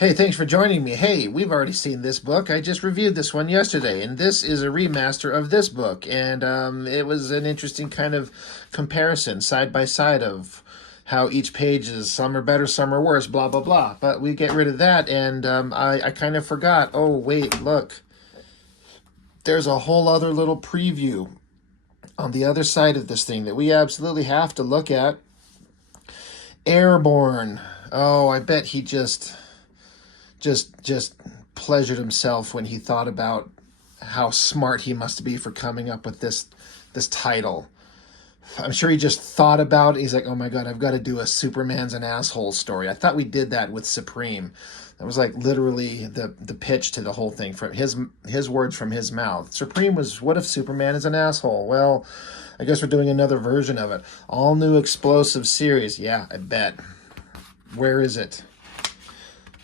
Hey, thanks for joining me. Hey, we've already seen this book. I just reviewed this one yesterday, and this is a remaster of this book. And it was an interesting kind of comparison, side by side, of how each page is some are better, some are worse, blah, blah, blah. But we get rid of that, and I kind of forgot. Oh, wait, look. There's a whole other little preview on the other side of this thing that we absolutely have to look at. Airborne. Oh, I bet he just pleasured himself when he thought about how smart he must be for coming up with this title. I'm sure he just thought about it. He's like, oh my God, I've got to do a Superman's an asshole story. I thought we did that with Supreme. That was like literally the pitch to the whole thing, from his words from his mouth. Supreme was, what if Superman is an asshole? Well, I guess we're doing another version of it. All new explosive series. Yeah, I bet. Where is it?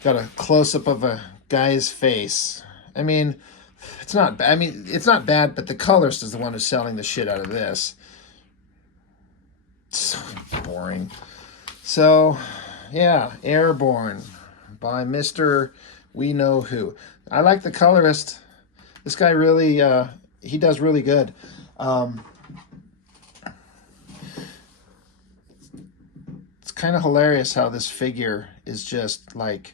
Got a close-up of a guy's face. I mean, it's not bad, but the colorist is the one who's selling the shit out of this. It's so boring. So, yeah, Airborne by Mr. We Know Who. I like the colorist. This guy really, he does really good. It's kind of hilarious how this figure is just like,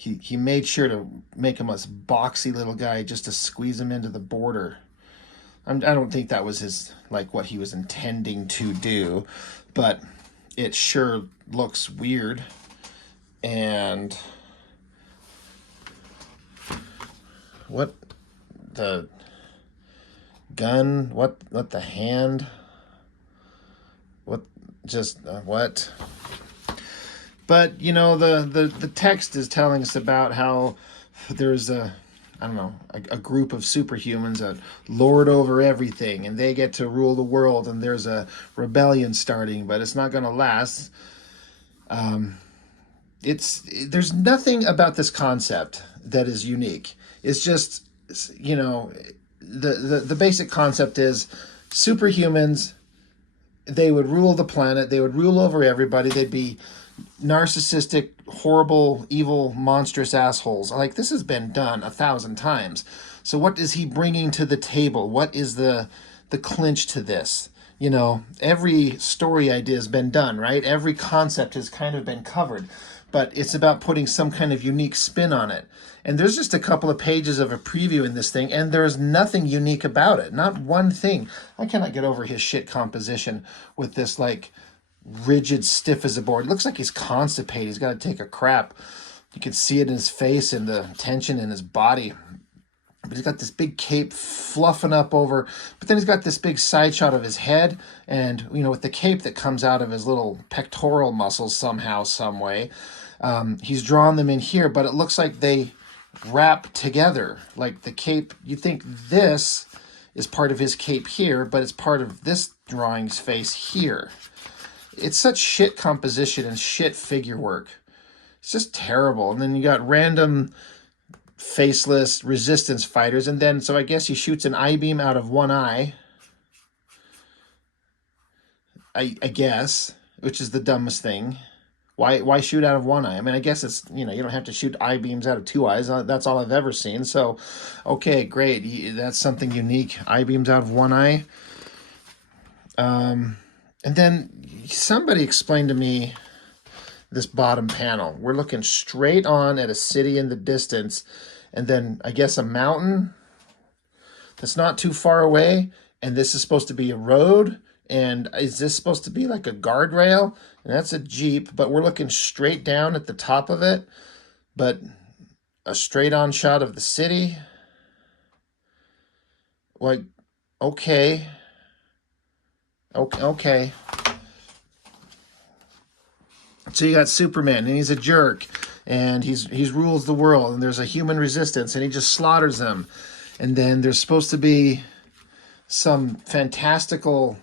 he made sure to make him a boxy little guy just to squeeze him into the border. I don't think that was his, like, what he was intending to do, but it sure looks weird. And what the gun? What the hand? What just what? But, you know, the text is telling us about how there's a group of superhumans that lord over everything, and they get to rule the world, and there's a rebellion starting, but it's not going to last. There's nothing about this concept that is unique. It's just, you know, the basic concept is superhumans, they would rule the planet, they would rule over everybody, they'd be narcissistic, horrible, evil, monstrous assholes. Like, this has been done 1,000 times. So what is he bringing to the table? What is the clinch to this? You know, every story idea has been done, right? Every concept has kind of been covered, but it's about putting some kind of unique spin on it. And there's just a couple of pages of a preview in this thing, and there's nothing unique about it. Not one thing. I cannot get over his shit composition with this, like, rigid, stiff as a board. It looks like he's constipated. He's got to take a crap. You can see it in his face and the tension in his body. But he's got this big cape fluffing up over, but then he's got this big side shot of his head, and, you know, with the cape that comes out of his little pectoral muscles somehow, some way. He's drawn them in here, but it looks like they wrap together. Like the cape, you think this is part of his cape here, but it's part of this drawing's face here. It's such shit composition and shit figure work. It's just terrible. And then you got random faceless resistance fighters. And then, so I guess he shoots an I-beam out of one eye. I guess, which is the dumbest thing. Why shoot out of one eye? I mean, I guess it's, you know, you don't have to shoot I-beams out of two eyes. That's all I've ever seen. So, okay, great. That's something unique. I-beams out of one eye. And then somebody explained to me this bottom panel. We're looking straight on at a city in the distance, and then I guess a mountain that's not too far away, and this is supposed to be a road, and is this supposed to be like a guardrail? And that's a Jeep, but we're looking straight down at the top of it, but a straight-on shot of the city. Like, okay. Okay. So you got Superman, and he's a jerk, and he's rules the world, and there's a human resistance, and he just slaughters them. And then there's supposed to be some fantastical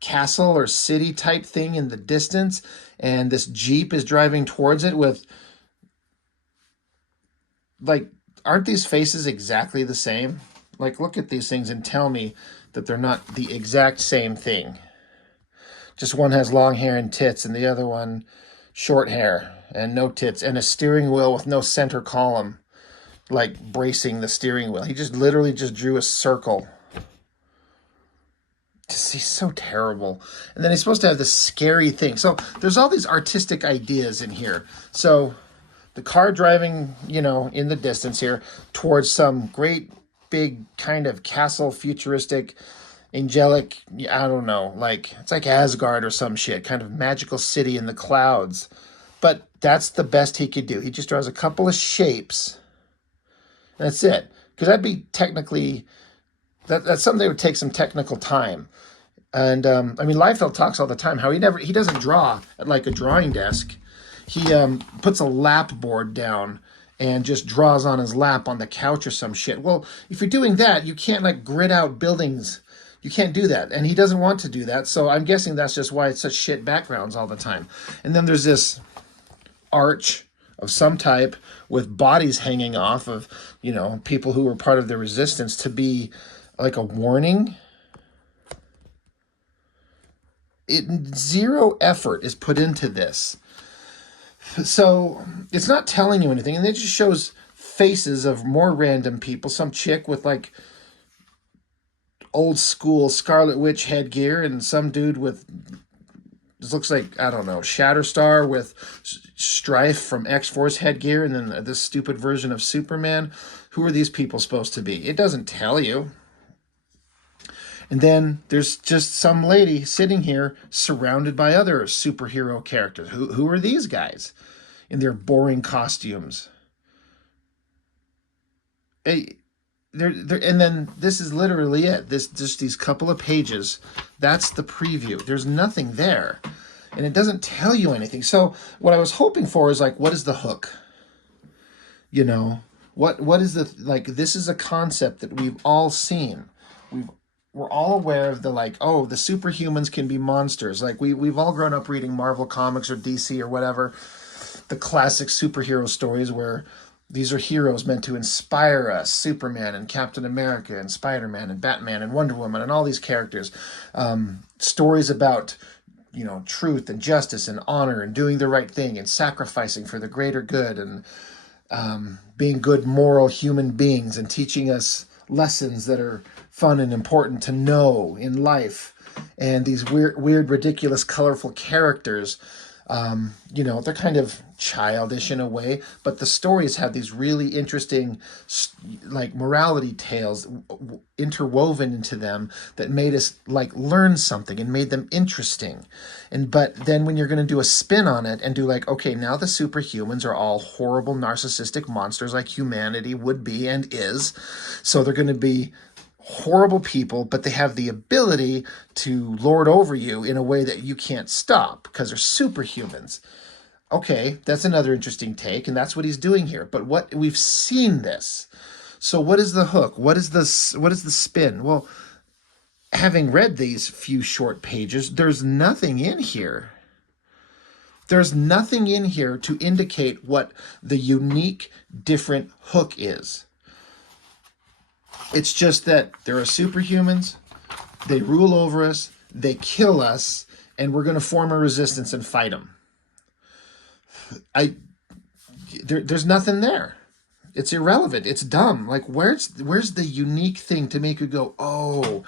castle or city type thing in the distance, and this Jeep is driving towards it with, like, aren't these faces exactly the same? Like, look at these things and tell me that they're not the exact same thing. Just one has long hair and tits, and the other one short hair. and no tits, and a steering wheel with no center column, like bracing the steering wheel. He just literally just drew a circle. He's so terrible. And then he's supposed to have this scary thing. So there's all these artistic ideas in here. So the car driving, in the distance here towards some great big kind of castle, futuristic, angelic, I don't know, like it's like Asgard or some shit, kind of magical city in the clouds. But that's the best he could do. He just draws a couple of shapes. And that's it. Because that'd be technically, that's something that would take some technical time. And Liefeld talks all the time how he doesn't draw at like a drawing desk. He puts a lap board down and just draws on his lap on the couch or some shit. Well, if you're doing that, you can't like grid out buildings. You can't do that. And he doesn't want to do that. So I'm guessing that's just why it's such shit backgrounds all the time. And then there's this arch of some type with bodies hanging off of, people who were part of the resistance to be like a warning. Zero effort is put into this. So it's not telling you anything. And it just shows faces of more random people. Some chick with like old school Scarlet Witch headgear, and some dude with, this looks like, I don't know, Shatterstar with Strife from X-Force headgear, and then this stupid version of Superman. Who are these people supposed to be? It doesn't tell you. And then there's just some lady sitting here surrounded by other superhero characters. Who are these guys in their boring costumes? And then this is literally it. Just these couple of pages. That's the preview. There's nothing there. And it doesn't tell you anything. So what I was hoping for is like, what is the hook? What is the, like, this is a concept that we've all seen. We're all aware of the like, oh, the superhumans can be monsters. Like we've all grown up reading Marvel Comics or DC or whatever, the classic superhero stories where these are heroes meant to inspire us. Superman and Captain America and Spider-Man and Batman and Wonder Woman and all these characters. Stories about, truth and justice and honor and doing the right thing and sacrificing for the greater good and being good moral human beings and teaching us lessons that are fun and important to know in life. And these weird, ridiculous, colorful characters, they're kind of childish in a way, but the stories have these really interesting, like, morality tales interwoven into them that made us like learn something and made them interesting. But then when you're going to do a spin on it and do like, okay, now the superhumans are all horrible narcissistic monsters like humanity would be and is, so they're going to be horrible people, but they have the ability to lord over you in a way that you can't stop because they're superhumans. Okay, that's another interesting take, and that's what he's doing here. But we've seen this. So what is the hook? What is the spin? Well, having read these few short pages, there's nothing in here. There's nothing in here to indicate what the unique, different hook is. It's just that there are superhumans, they rule over us, they kill us, and we're going to form a resistance and fight them. There's nothing there. It's irrelevant. It's dumb. Like, where's the unique thing to make you go, oh,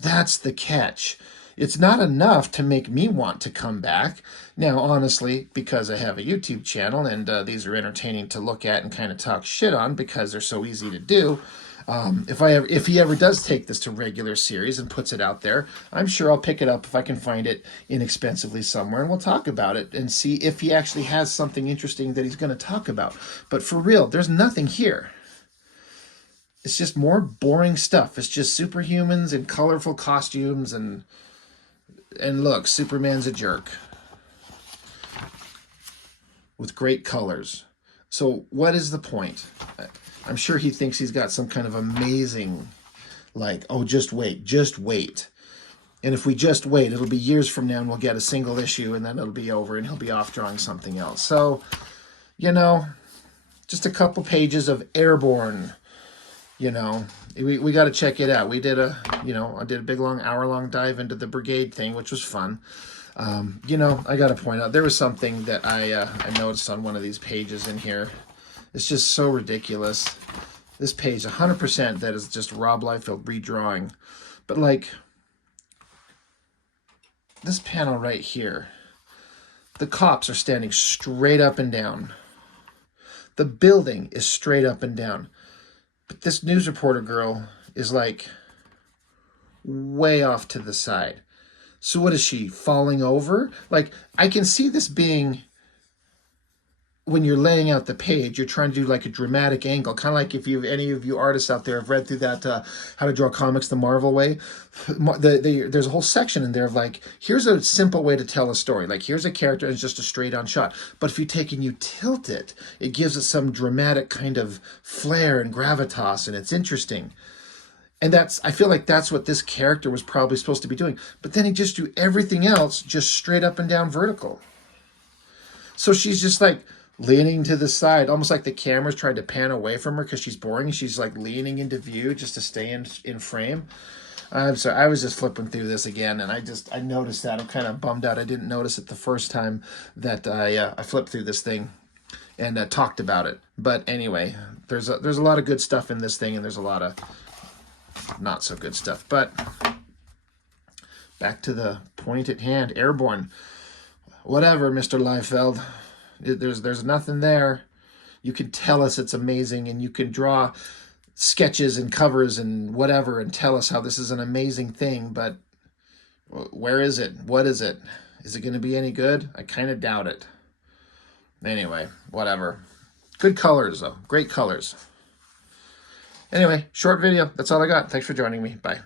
that's the catch? It's not enough to make me want to come back. Now, honestly, because I have a YouTube channel and these are entertaining to look at and kind of talk shit on because they're so easy to do, if he ever does take this to regular series and puts it out there, I'm sure I'll pick it up if I can find it inexpensively somewhere, and we'll talk about it and see if he actually has something interesting that he's going to talk about. But for real, there's nothing here. It's just more boring stuff. It's just superhumans in colorful costumes and look, Superman's a jerk with great colors. So what is the point? I'm sure he thinks he's got some kind of amazing, like, oh, just wait. And if we just wait, it'll be years from now and we'll get a single issue and then it'll be over and he'll be off drawing something else. So, just a couple pages of HEIRBORNE, we got to check it out. We did I did a big long hour-long dive into the Brigade thing, which was fun. You know, I got to point out, there was something that I noticed on one of these pages in here. It's just so ridiculous. This page, 100%, that is just Rob Liefeld redrawing. But like, this panel right here, the cops are standing straight up and down. The building is straight up and down. But this news reporter girl is like way off to the side. So what is she, falling over? Like, I can see this being, when you're laying out the page, you're trying to do like a dramatic angle, kind of like if any of you artists out there have read through that How to Draw Comics the Marvel Way. There's a whole section in there of like, here's a simple way to tell a story. Like, here's a character and it's just a straight on shot. But if you take and you tilt it, it gives it some dramatic kind of flair and gravitas, and it's interesting. And I feel like that's what this character was probably supposed to be doing. But then he just do everything else just straight up and down vertical. So she's just like leaning to the side, almost like the camera's tried to pan away from her because she's boring. She's like leaning into view just to stay in frame. I'm sorry, I was just flipping through this again, and I noticed that. I'm kind of bummed out. I didn't notice it the first time that I flipped through this thing and talked about it. But anyway, there's a lot of good stuff in this thing, and there's a lot of not so good stuff. But back to the point at hand, Airborne. Whatever, Mr. Liefeld. There's nothing there. You can tell us it's amazing, and you can draw sketches and covers and whatever and tell us how this is an amazing thing, but where is it? What is it? Is it going to be any good? I kind of doubt it. Anyway, whatever. Good colors, though. Great colors. Anyway, short video. That's all I got. Thanks for joining me. Bye.